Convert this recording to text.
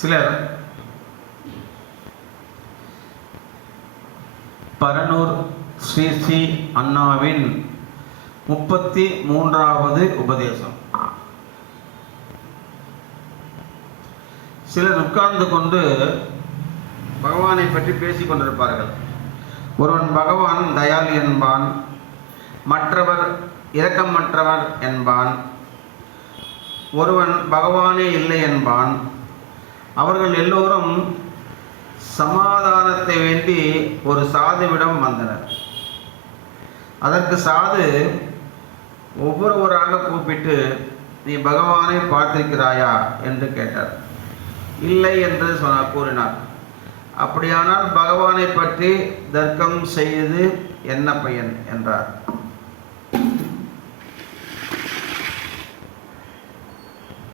சிலர் பரனூர் ஸ்ரீ ஸ்ரீ அண்ணாவின் 33வது உபதேசம். சிலர் உட்கார்ந்து கொண்டு பகவானை பற்றி பேசிக் கொண்டிருப்பார்கள். ஒருவன் பகவான் தயாளு என்பான், மற்றவர் இரக்கமற்றவர் என்பான், ஒருவன் பகவானே இல்லை என்பான். அவர்கள் எல்லோரும் சமாதானத்தை வேண்டி ஒரு சாதுவிடம் வந்தனர். அதற்கு சாது ஒவ்வொருவராக கூப்பிட்டு, நீ பகவானை பார்த்திருக்கிறாயா என்று கேட்டார். இல்லை என்று கூறினார். அப்படியானால் பகவானை பற்றி தர்க்கம் செய்து என்ன பயன் என்றார்.